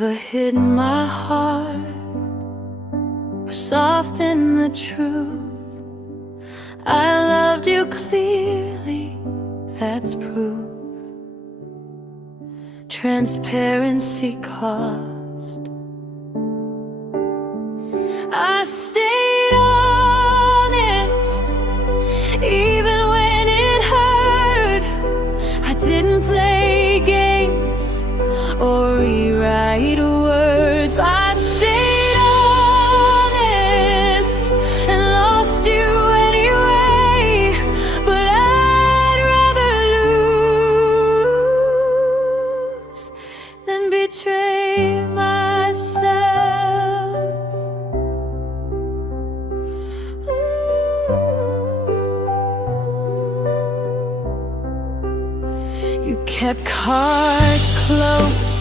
never hid my heart or soften the truth. I loved you clearly, that's proof. Transparency cost. I stayed honest, even when it hurt. I didn't play games or rewrite words. I stayed honest and lost you anyway, but I'd rather lose than betray myself. You kept cards close,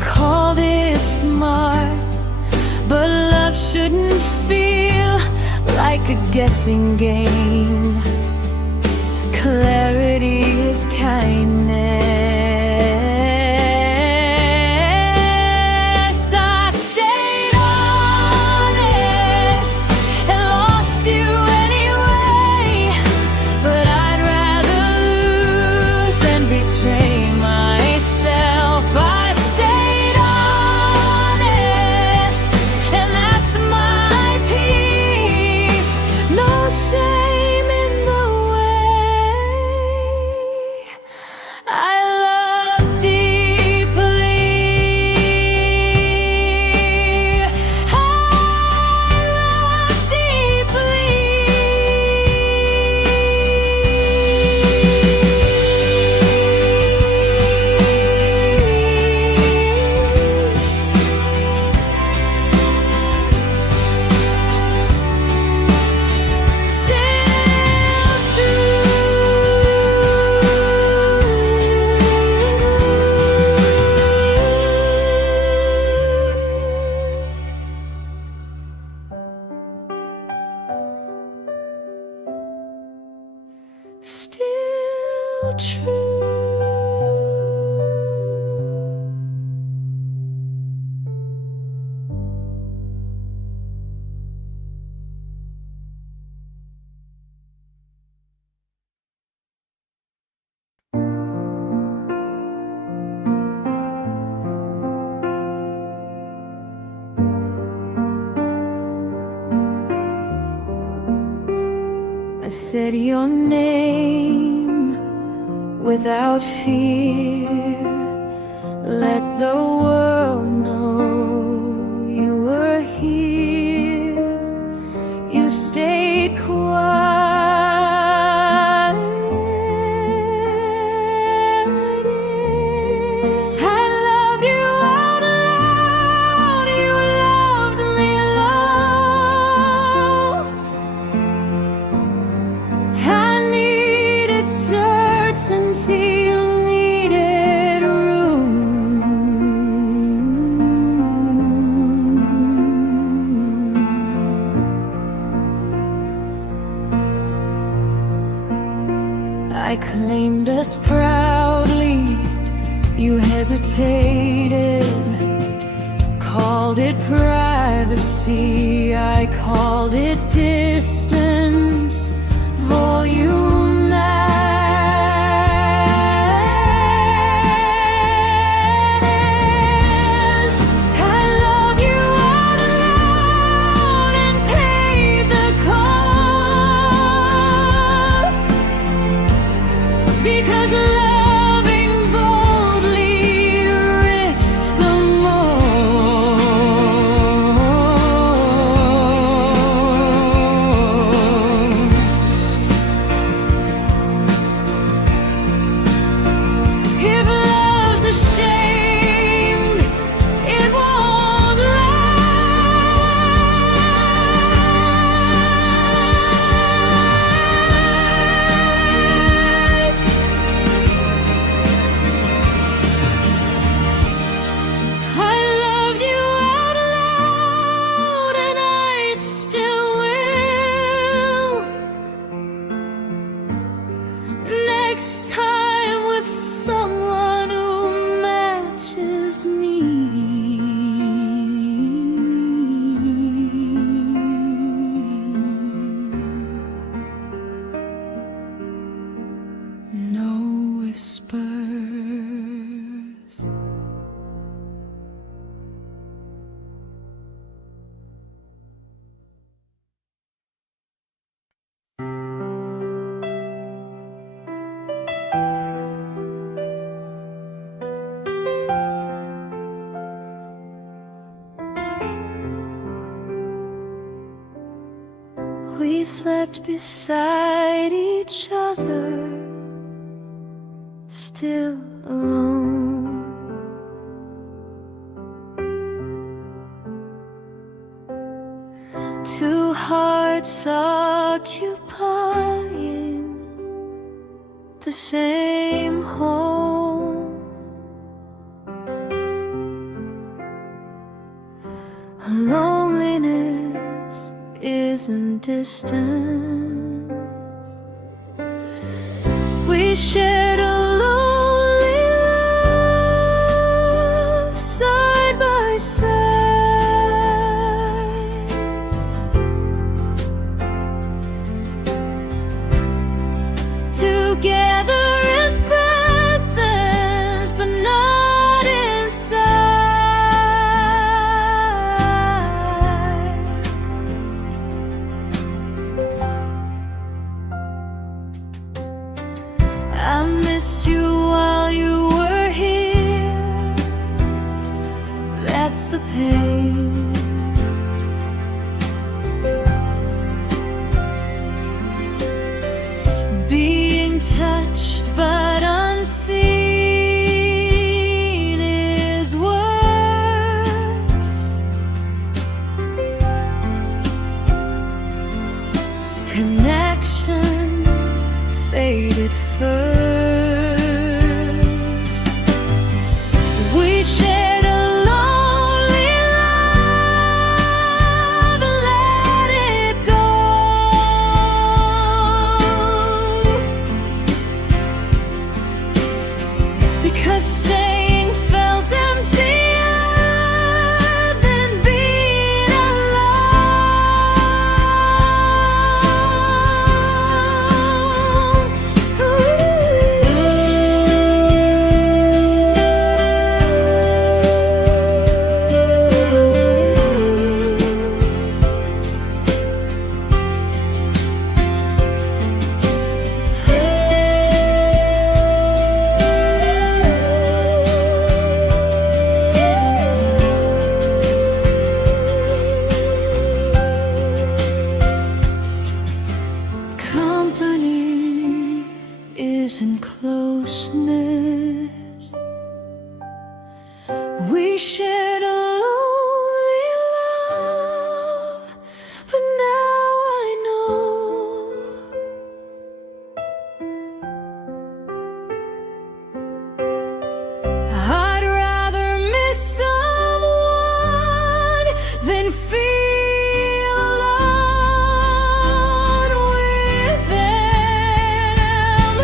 called it smart, but love shouldn't feel like a guessing game. Clarity is kindness. I stayed honest and lost you anyway, but I'd rather lose than betray myself. I stayed honest, and that's my peace. No shame in the way I love deeply. I love deeply. Still true. I said your name without fear. Let the world know you were here. You stayed quiet. I loved you out loud. You loved me low. I needed certainty, you needed room. I claimed us proudly, you hesitated, called it privacy, I called it distance. Volume matters. I love you out loud and paid the cost, because loving boldly risks the most. We slept beside each other, still alone. Two hearts occupying the same home. Loneliness isn't distance. We shared a lonely love side by side. Together in presence, but not inside. I missed you while you were here. That's the pain. Being touched but unseen is worse. Connection faded first. We shared a lonely love and let it go. Because staying felt emptier than being company isn't closeness. We shared a lonely love, but now I know I'd rather miss someone than feel alone with them.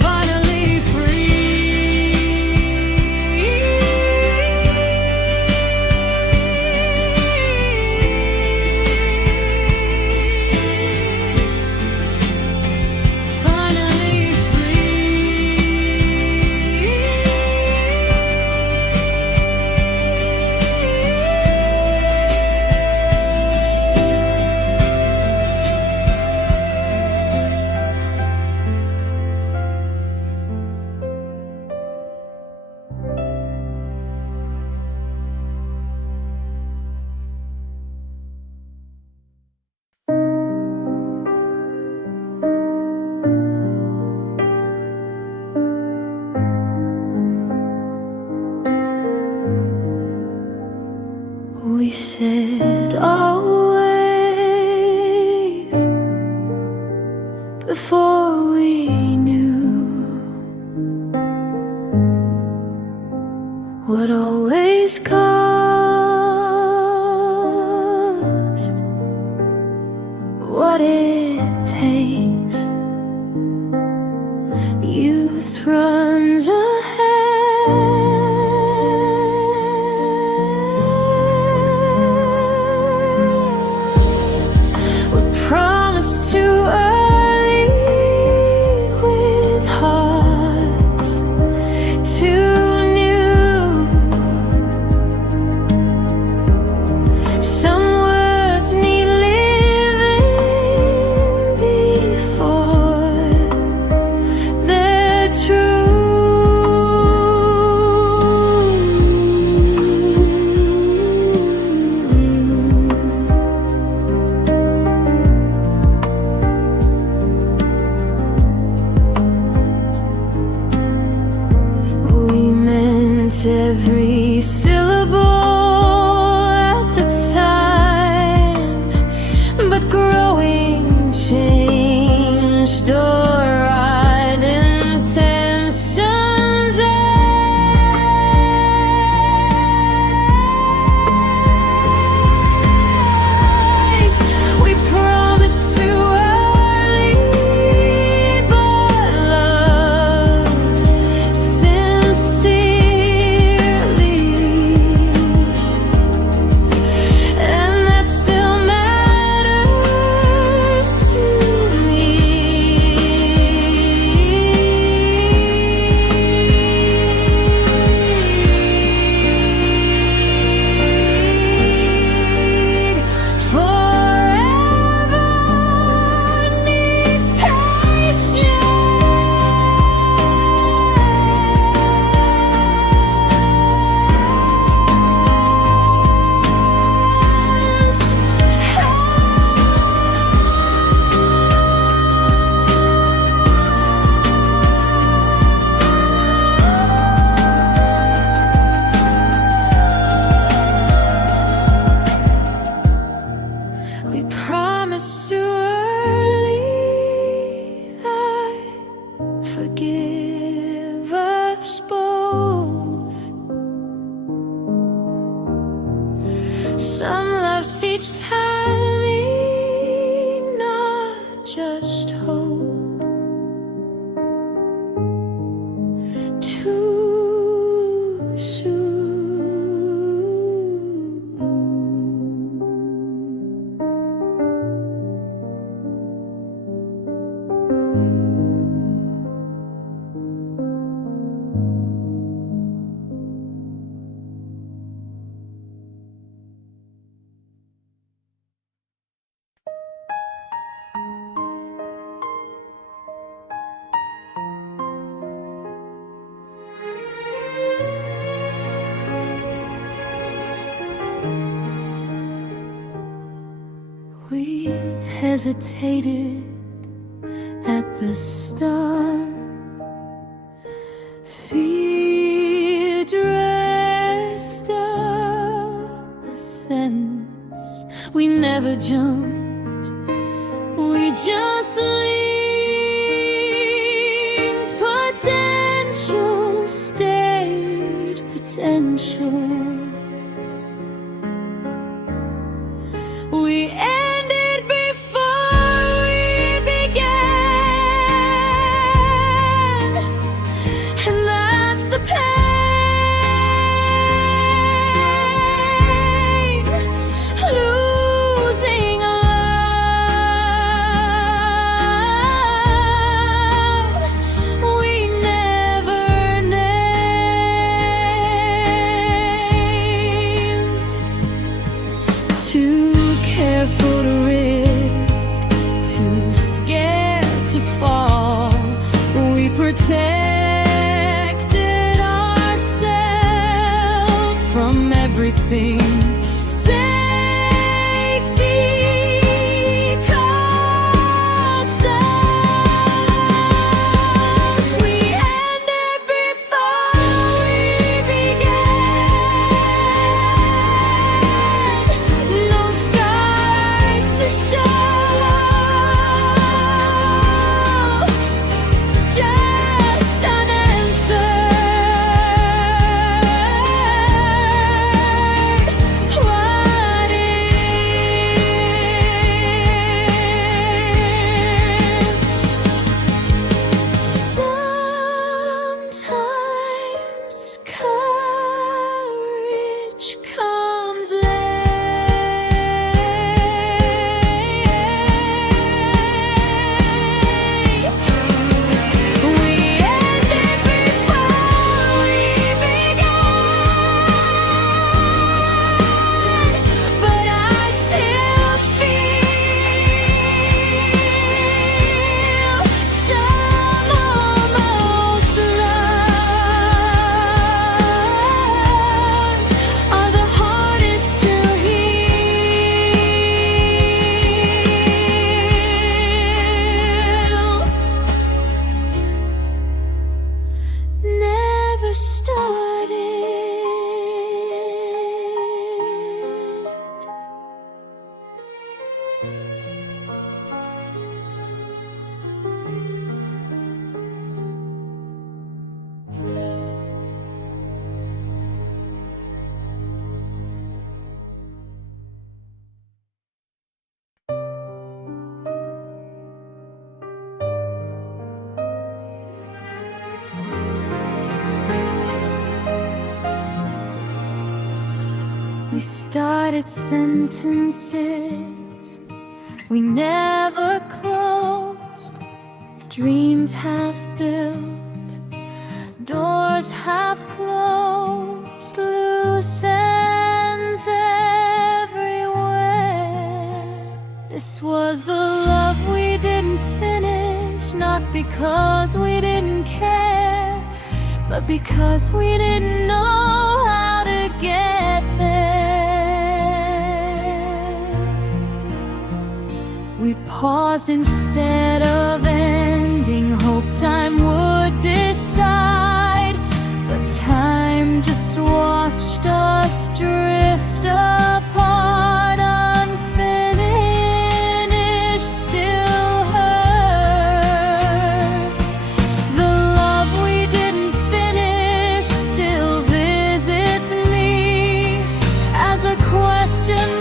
Finally Finally we said always before we knew what always cost, what it takes. Youth runs ahead. Some loves teach timing, not just hope. Too soon. We hesitated at the start. Fear dressed up a sense. We never jumped, we just linked. Potential stayed potential. We ended before we began, and that's the pain. Losing love we never named. Too careful to risk, too scared to fall. We protected ourselves from everything. Safety cost us. We ended before we began. No scars to show. Just unanswered. What ifs? Sometimes courage comes late. We ended before we began, but I still feel some almost loves are the hardest to heal. Never started. We started sentences we never closed. Dreams half built, doors half closed, loose ends everywhere. This was the love we didn't finish, not because we didn't care, but because we didn't know how to get there. We paused instead of ending, hoped time would decide, but time just watched us drift apart. Unfinished still hurts. The love we didn't finish still visits me as a question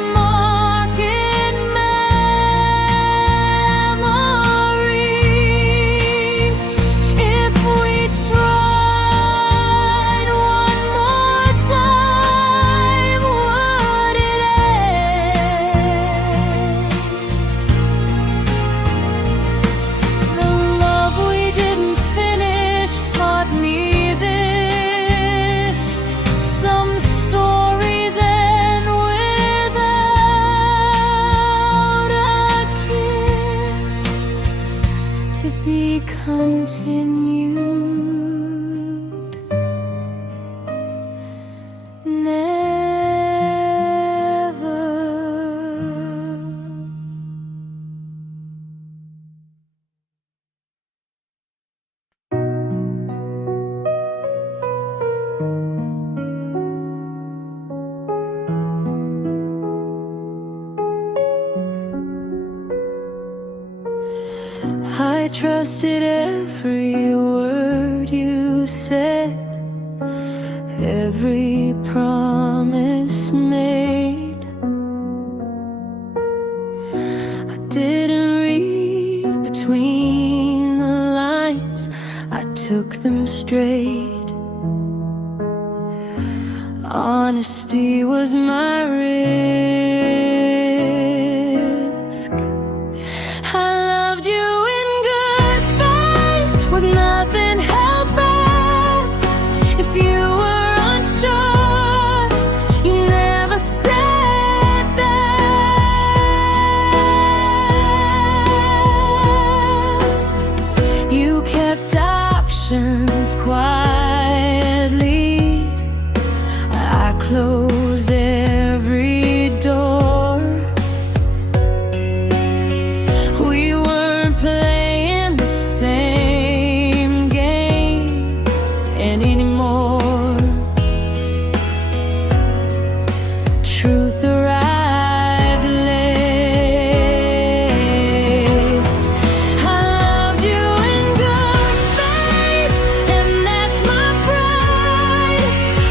continued. I trusted every word you said, every promise made. I didn't read between the lines, I took them straight. Honesty was my risk. I loved you in good faith, with nothing held back. If you were unsure, you never said that. You kept options quietly. I closed every door. We weren't playing the same game anymore. Truth arrived late. I loved you in good faith, and that's my pride.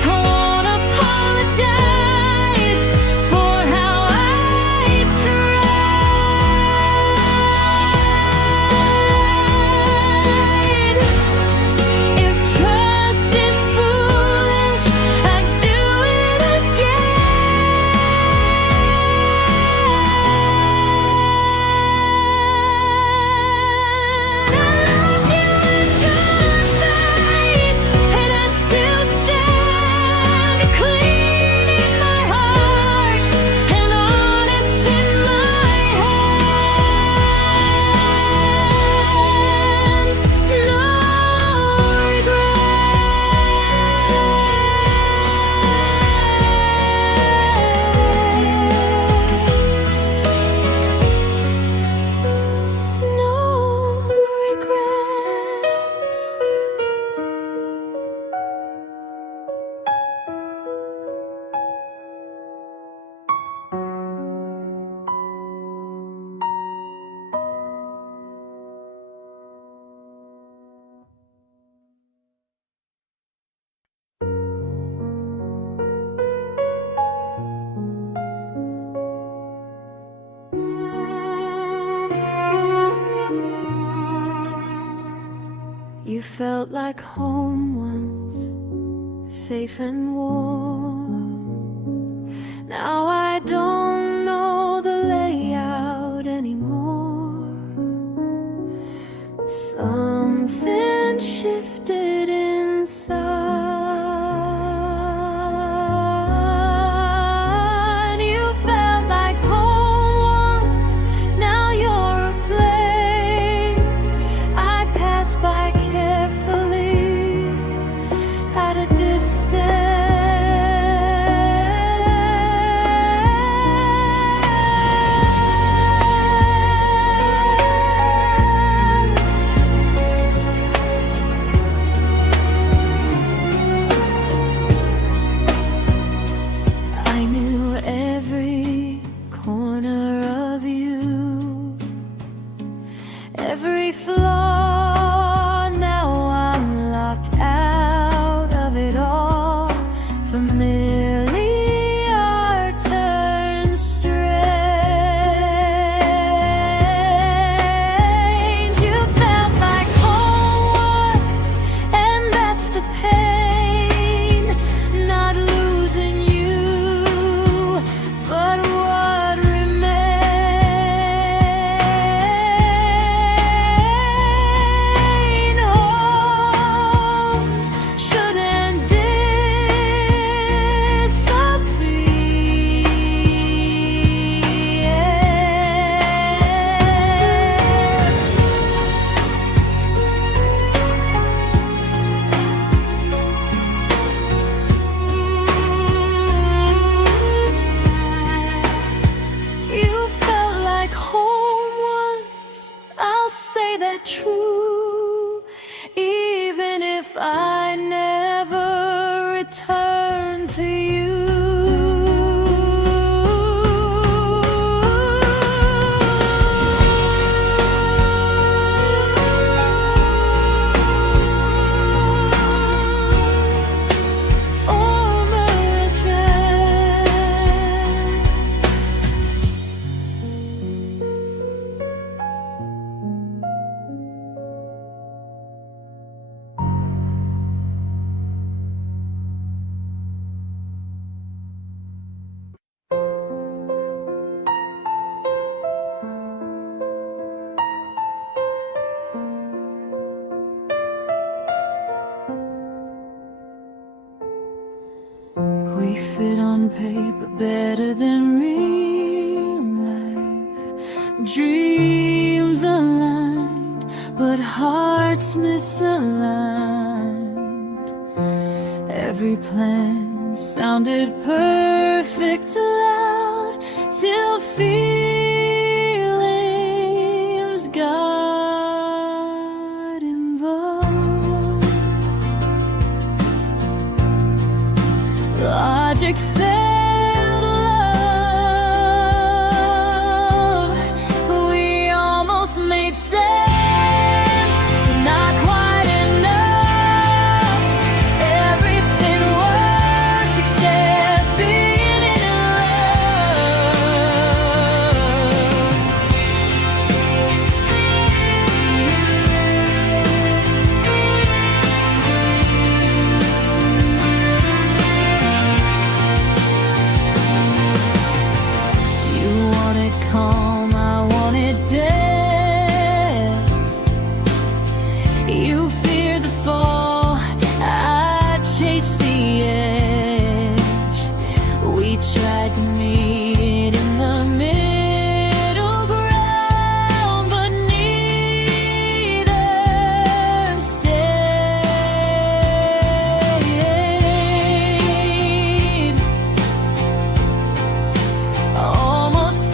I won't apologize for how I tried. If trust is foolish, I'd do it again. I loved you in good faith, and I still stand clean in my heart and honest in my hands. No regrets. You felt like home once, safe and warm. Now I don't know the layout anymore. Something shifted inside. You felt like home once, now you're a place I pass by carefully at a distance. on paper better than real life. Dreams aligned, but hearts misaligned. Every plan sounded perfect aloud till feelings got involved. Logic failed love. We almost made sense, but not quite enough. Everything worked except being in calm, I wanted death. You feared the fall, I chased the edge. We tried to meet in the middle ground, but neither stayed. Almost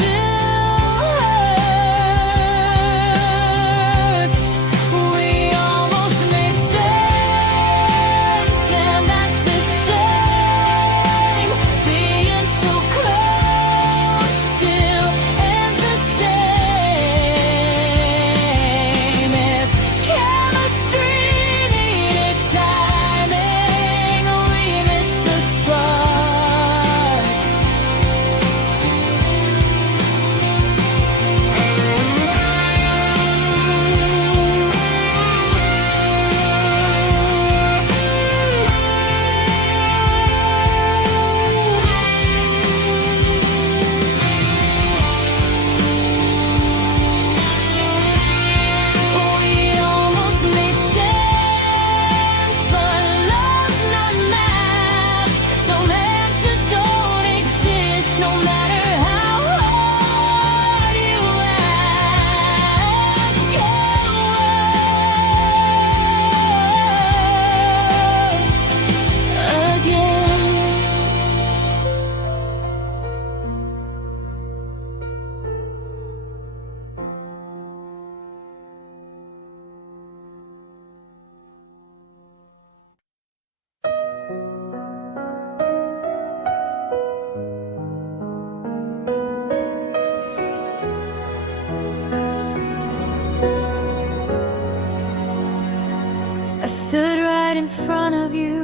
I stood right in front of you,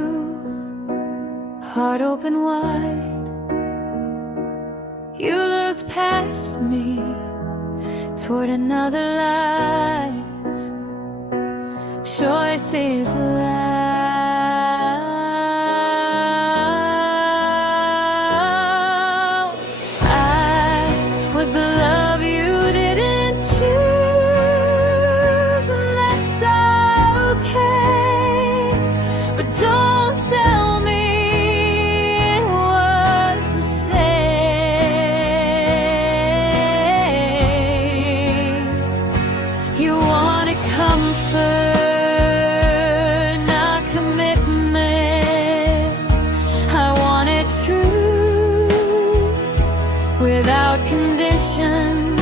heart open wide. You looked past me toward another life. Choices loud. I was the love you didn't choose, and that's okay. But don't tell me it was the same. You wanted comfort, not commitment. I wanted truth without conditions.